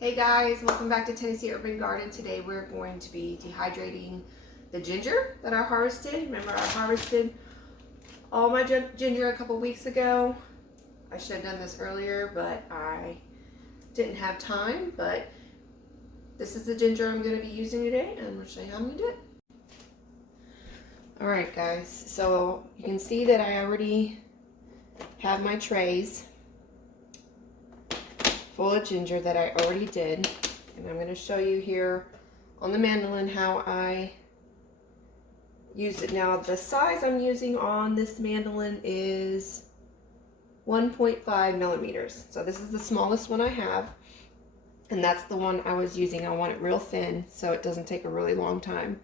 Hey guys, welcome back to Tennessee Urban Garden. Today we're going to be dehydrating the ginger that I harvested. Remember, I harvested all my ginger a couple weeks ago. I should have done this earlier, but I didn't have time. But this is the ginger I'm going to be using today, and I'm going to show you how I'm going to do it. Alright guys, so you can see that I already have my trays full of ginger that I already did, and I'm going to show you here on the mandolin how I use it. Now the size I'm using on this mandolin is 1.5 millimeters, so this is the smallest one I have, and that's the one I was using. I want it real thin so it doesn't take a really long time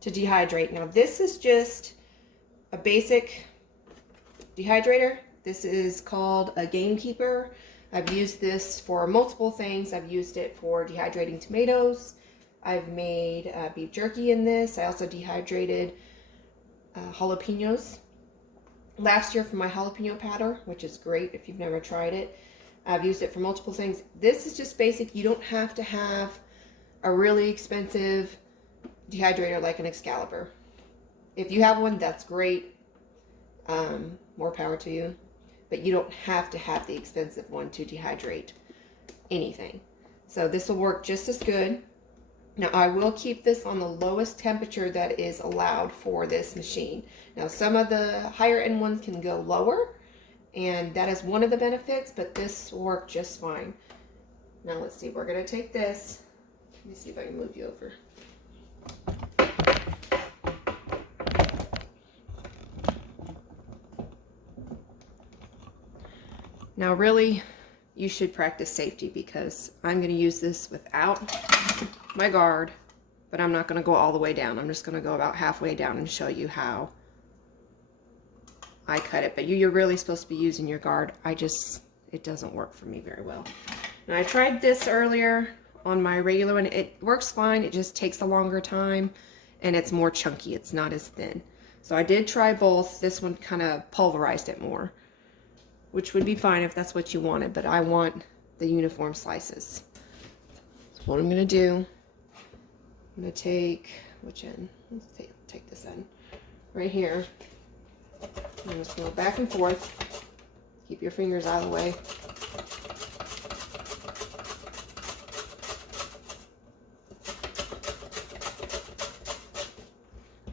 to dehydrate. Now this is just a basic dehydrator. This is called a gamekeeper. I've used this for multiple things. I've used it for dehydrating tomatoes. I've made beef jerky in this. I also dehydrated jalapenos last year for my jalapeno powder, which is great if you've never tried it. I've used it for multiple things. This is just basic. You don't have to have a really expensive dehydrator like an Excalibur. If you have one, that's great. More power to you. But you don't have to have the expensive one to dehydrate anything. So this will work just as good. Now I will keep this on the lowest temperature that is allowed for this machine. Now some of the higher end ones can go lower, and that is one of the benefits, but this will work just fine. Now let's see, we're gonna take this. Let me see if I can move you over. Now really, you should practice safety, because I'm going to use this without my guard, but I'm not going to go all the way down. I'm just going to go about halfway down and show you how I cut it. But you're really supposed to be using your guard. It doesn't work for me very well. Now I tried this earlier on my regular one. It works fine. It just takes a longer time, and it's more chunky. It's not as thin. So I did try both. This one kind of pulverized it more, which would be fine if that's what you wanted, but I want the uniform slices. So what I'm gonna do, I'm gonna take, which end? Let's take this end, right here. I'm just gonna go back and forth. Keep your fingers out of the way.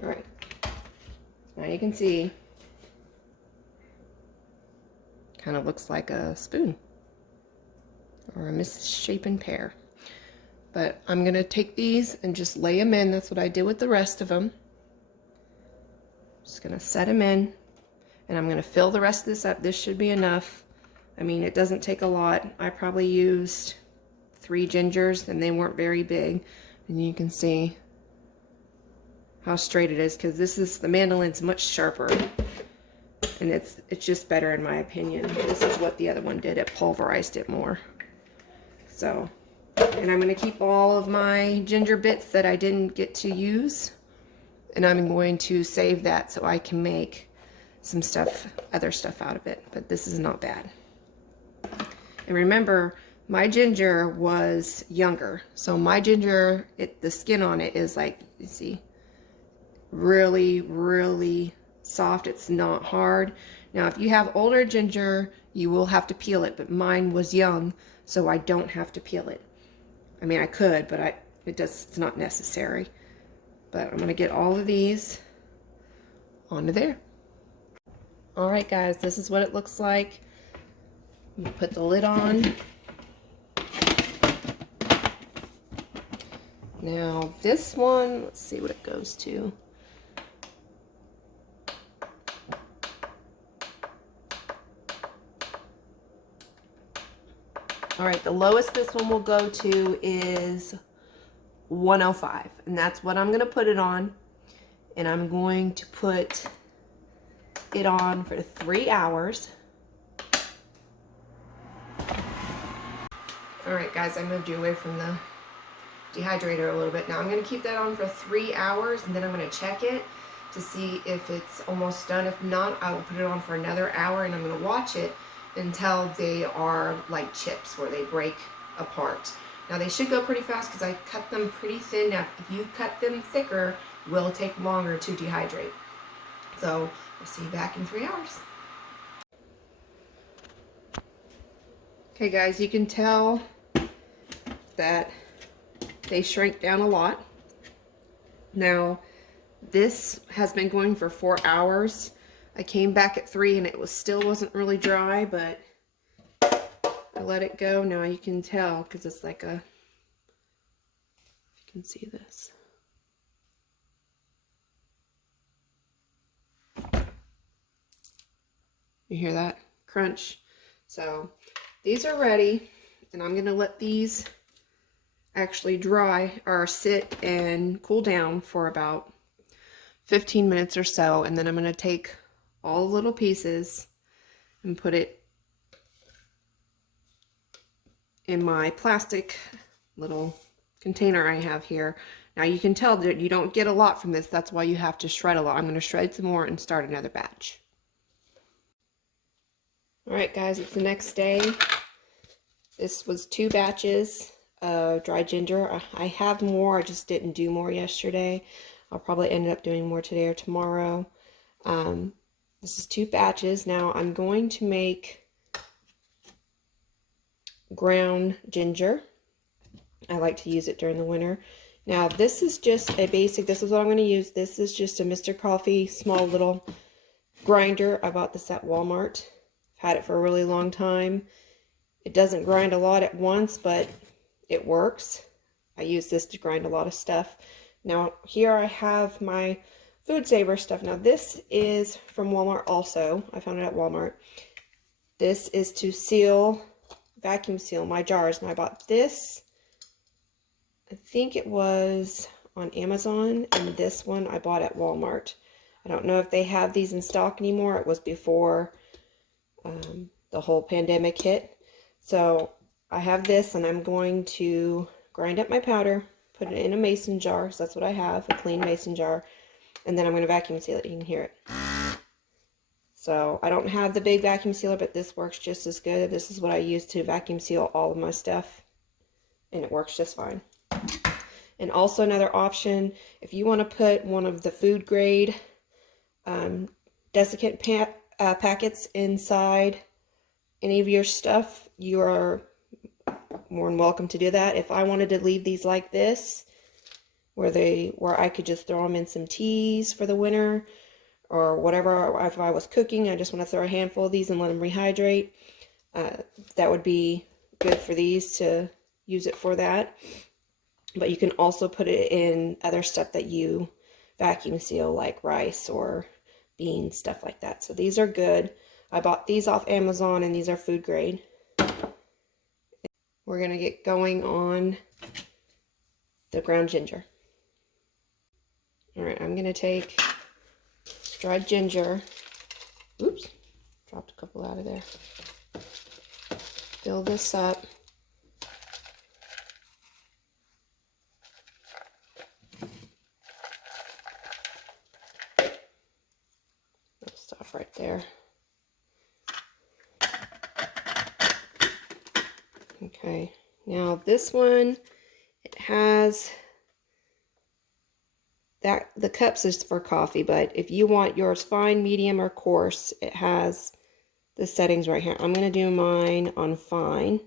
All right, now you can see, kind of looks like a spoon or a misshapen pear. But I'm gonna take these and just lay them in. That's what I did with the rest of them. Just gonna set them in, and I'm gonna fill the rest of this up. This should be enough. I mean, it doesn't take a lot. I probably used 3 gingers, and they weren't very big. And you can see how straight it is, because the mandolin's much sharper. And it's just better in my opinion. This is what the other one did. It pulverized it more. So, and I'm going to keep all of my ginger bits that I didn't get to use, and I'm going to save that so I can make some stuff, other stuff out of it. But this is not bad. And remember, my ginger was younger. So my ginger, the skin on it is like, you see, really, really soft. It's not hard. Now if you have older ginger, you will have to peel it, but mine was young, so I don't have to peel it. I mean, I could, but it's not necessary. But I'm going to get all of these onto there. All right guys, this is what it looks like. You put the lid on. Now this one, let's see what it goes to. All right, the lowest this one will go to is 105, and that's what I'm gonna put it on. And I'm going to put it on for 3 hours. All right, guys, I moved you away from the dehydrator a little bit. Now I'm gonna keep that on for 3 hours, and then I'm gonna check it to see if it's almost done. If not, I will put it on for another hour, and I'm gonna watch it until they are like chips, where they break apart. Now they should go pretty fast because I cut them pretty thin. Now if you cut them thicker, it will take longer to dehydrate. So we'll see you back in 3 hours. Okay guys, you can tell that they shrank down a lot. Now this has been going for 4 hours. I came back at 3 and it still wasn't really dry, but I let it go. Now you can tell because it's like a, you can see this. You hear that crunch? So these are ready, and I'm gonna let these actually dry or sit and cool down for about 15 minutes or so, and then I'm gonna take all the little pieces and put it in my plastic little container I have here. Now you can tell that you don't get a lot from this. That's why you have to shred a lot. I'm going to shred some more and start another batch. Alright guys, it's the next day. This was 2 batches of dry ginger. I have more, I just didn't do more yesterday. I'll probably end up doing more today or tomorrow. This is 2 batches. Now I'm going to make ground ginger. I like to use it during the winter. Now this is just a basic, this is what I'm going to use. This is just a Mr. Coffee small little grinder. I bought this at Walmart. I've had it for a really long time. It doesn't grind a lot at once, but it works. I use this to grind a lot of stuff. Now here I have my food saver stuff. Now this is from Walmart also. I found it at Walmart. This is to seal, vacuum seal my jars. Now I bought this, I think it was on Amazon, and this one I bought at Walmart. I don't know if they have these in stock anymore. It was before the whole pandemic hit. So I have this, and I'm going to grind up my powder, put it in a mason jar, because that's what I have, a clean mason jar, and then I'm going to vacuum seal it. You can hear it. So I don't have the big vacuum sealer, but this works just as good. This is what I use to vacuum seal all of my stuff, and it works just fine. And also another option, if you want to put one of the food grade desiccant packets inside any of your stuff, you are more than welcome to do that. If I wanted to leave these like this, where I could just throw them in some teas for the winter or whatever, if I was cooking, I just want to throw a handful of these and let them rehydrate, that would be good for these, to use it for that. But you can also put it in other stuff that you vacuum seal, like rice or beans, stuff like that. So these are good. I bought these off Amazon, and these are food grade. We're going to get going on the ground ginger. Alright, I'm going to take dried ginger. Oops, dropped a couple out of there. Fill this up. Stop right there. Okay, now this one, it has that, the cups is for coffee, but if you want yours fine, medium, or coarse, it has the settings right here. I'm going to do mine on fine,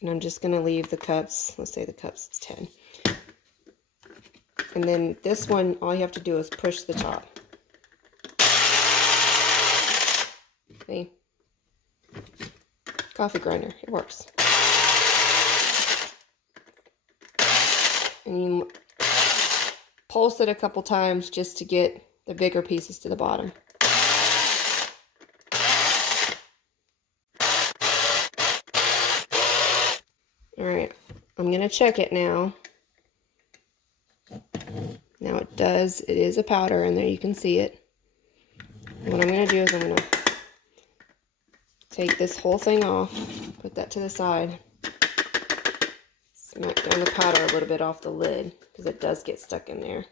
and I'm just going to leave the cups, let's say the cups is 10. And then this one, all you have to do is push the top. See? Coffee grinder, it works. And you pulse it a couple times just to get the bigger pieces to the bottom. Alright, I'm going to check it now. Now it is a powder in there, you can see it. What I'm going to do is I'm going to take this whole thing off, put that to the side, smack down the powder a little bit off the lid, because it does get stuck in there.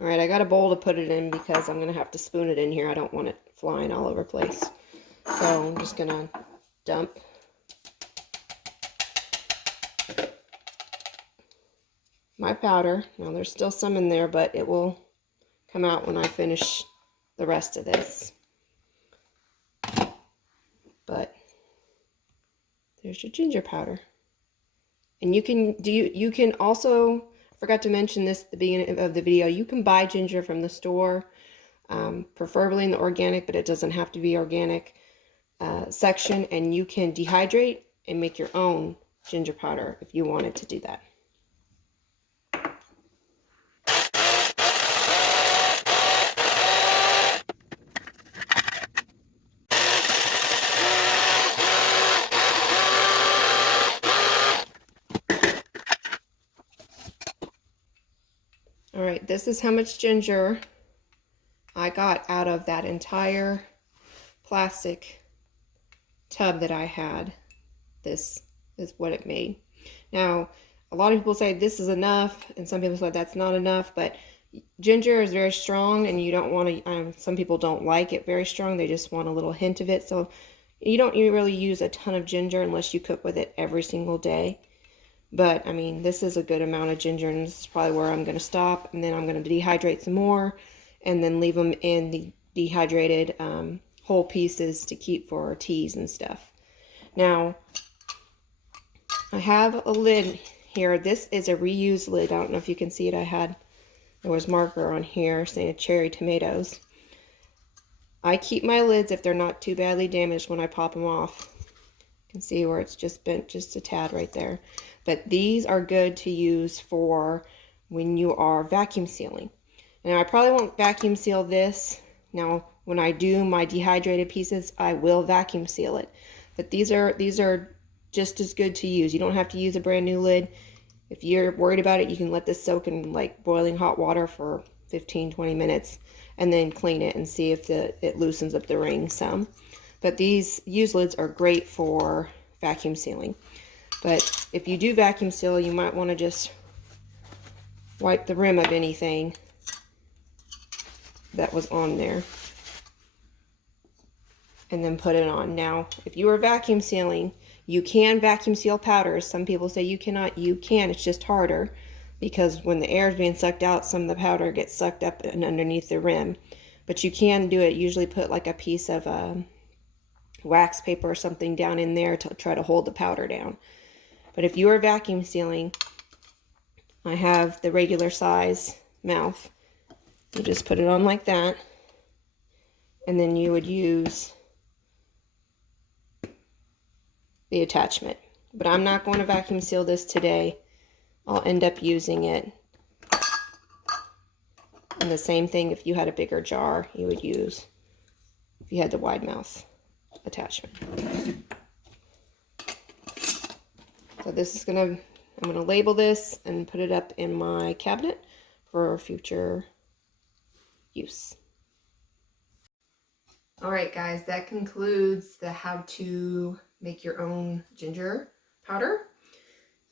All right, I got a bowl to put it in because I'm going to have to spoon it in here. I don't want it flying all over the place. So I'm just going to dump my powder. Now there's still some in there, but it will come out when I finish the rest of this. But there's your ginger powder. And you can also, I forgot to mention this at the beginning of the video, you can buy ginger from the store, preferably in the organic, but it doesn't have to be organic section, and you can dehydrate and make your own ginger powder if you wanted to do that. All right, this is how much ginger I got out of that entire plastic tub that I had. This is what it made. Now, a lot of people say this is enough, and some people say that's not enough, but ginger is very strong, and you don't want to, some people don't like it very strong. They just want a little hint of it. So you don't really use a ton of ginger unless you cook with it every single day. But, I mean, this is a good amount of ginger, and this is probably where I'm going to stop. And then I'm going to dehydrate some more, and then leave them in the dehydrated whole pieces to keep for our teas and stuff. Now, I have a lid here. This is a reused lid. I don't know if you can see it. There was marker on here saying cherry tomatoes. I keep my lids if they're not too badly damaged when I pop them off. You can see where it's just bent just a tad right there. But these are good to use for when you are vacuum sealing. Now, I probably won't vacuum seal this. Now, when I do my dehydrated pieces, I will vacuum seal it. But these are just as good to use. You don't have to use a brand new lid. If you're worried about it, you can let this soak in like boiling hot water for 15-20 minutes and then clean it and see if it loosens up the ring some. But these used lids are great for vacuum sealing. But if you do vacuum seal, you might want to just wipe the rim of anything that was on there and then put it on. Now, if you are vacuum sealing, you can vacuum seal powders. Some people say you cannot. You can. It's just harder because when the air is being sucked out, some of the powder gets sucked up and underneath the rim. But you can do it. Usually put like a piece of wax paper or something down in there to try to hold the powder down. But if you are vacuum sealing, I have the regular size mouth. You just put it on like that, and then you would use the attachment. But I'm not going to vacuum seal this today. I'll end up using it. And the same thing if you had a bigger jar, you would use if you had the wide mouth attachment. So this is I'm gonna label this and put it up in my cabinet for future use. All right, guys, that concludes the how to make your own ginger powder.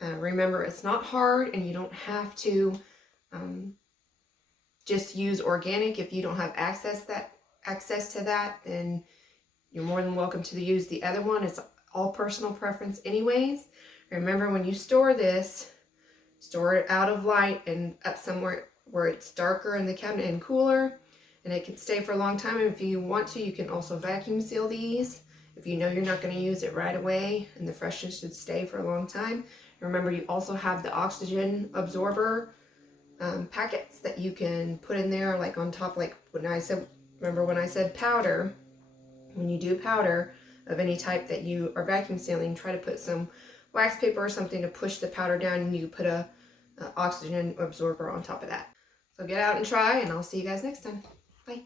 Remember, it's not hard, and you don't have to just use organic. If you don't have access to that, then you're more than welcome to use the other one. It's all personal preference anyways. Remember, when you store this, store it out of light and up somewhere where it's darker in the cabinet and cooler, and it can stay for a long time. And if you want to, you can also vacuum seal these if you know you're not going to use it right away and the freshness should stay for a long time. Remember, you also have the oxygen absorber packets that you can put in there, like on top, like remember when I said powder, when you do powder of any type that you are vacuum sealing, try to put some wax paper or something to push the powder down, and you put a oxygen absorber on top of that. So get out and try, and I'll see you guys next time. Bye.